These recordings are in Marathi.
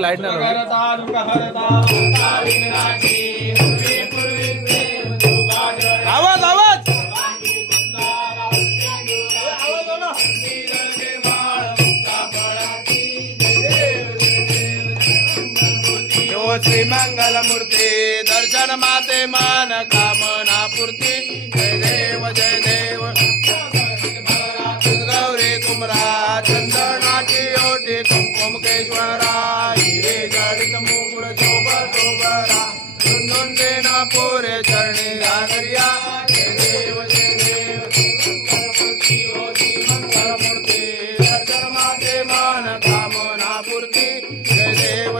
लाईट आवाज आवाज श्री मंगल मूर्ति दर्शन माते मान कामना पूर्ति जय देव गौरी कुमरा चंदनाची ओटी कुमकुम केश्वरा हिरे जडित मुकुट शोभरा देना पोरे चरणी घागरिया जय देव मंगल मूर्ति दर्शन माते मान कामना पूर्ति जय देव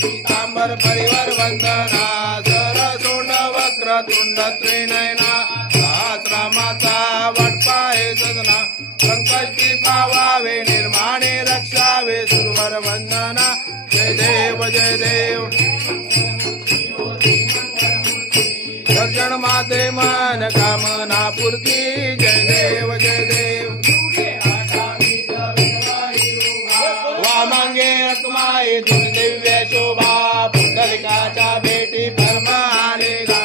पीतांबर परिवार वंदना जर सोंड वक्र तुंड त्रिनयना सहस्र माता वटपाहे सदना संकष्टी पावावे निर्माणे रक्षावे सुरवर वंदना जय देव दर्शन माते मन कामना पूर्ति जय देव वामंगे रकमाई दिव्य शोभा पुंडलिकाचा भेटी परमानेगा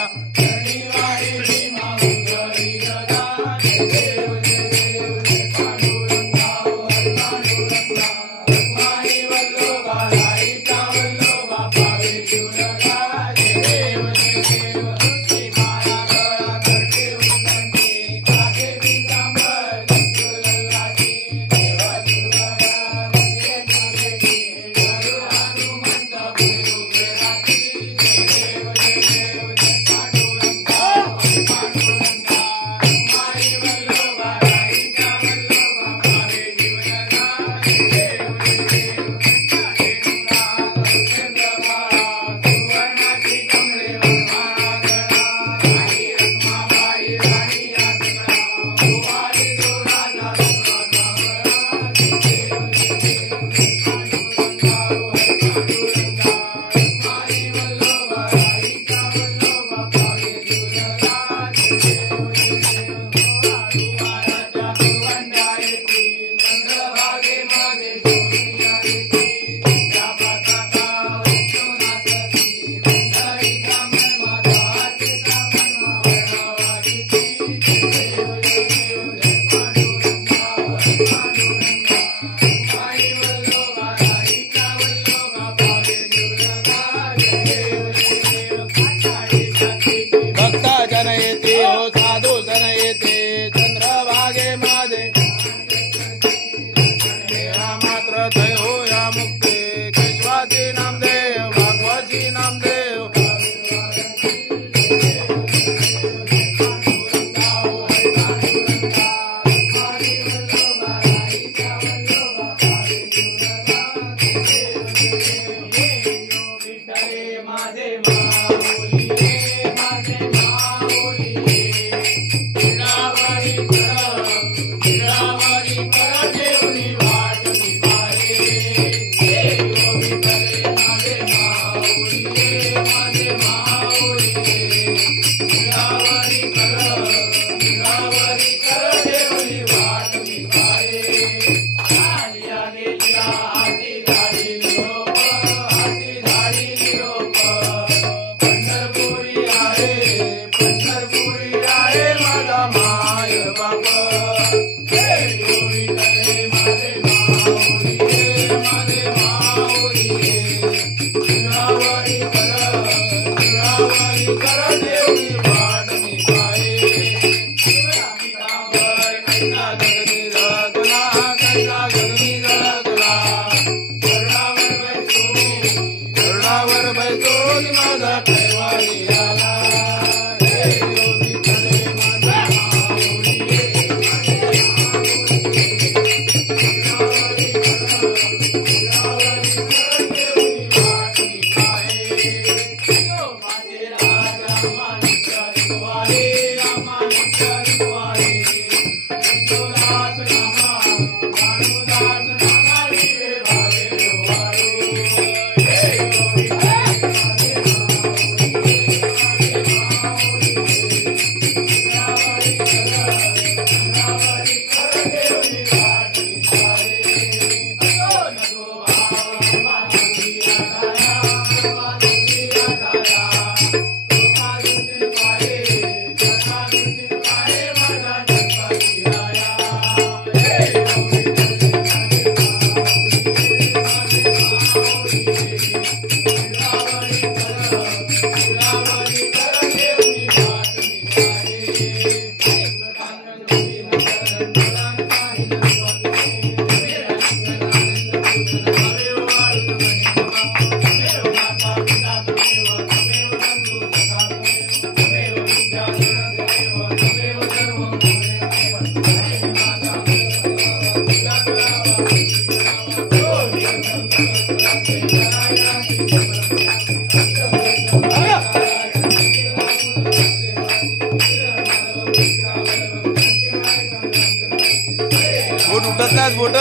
बोट उठत नाही बोट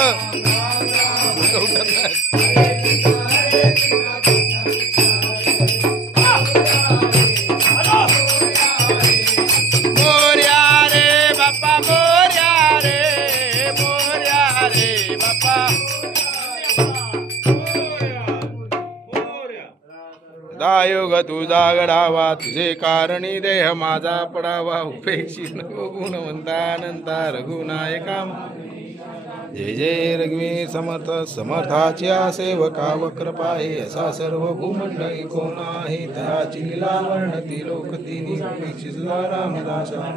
उठत नाही मोर्या रे बाप्पा मोर्या रे बाप्पा दायोग तुझा गडावा तुझे कारणी देह माझा पडावा उपेक्षी नको गुणवंतानंता रघुनायका जय जय रघुवीर समर्थ समर्थाच्या सेवका वक्रपा हे असा सर्व भूमंडळी कोण आहे तयाची लीला वर्णती लोकतिनी रामदासा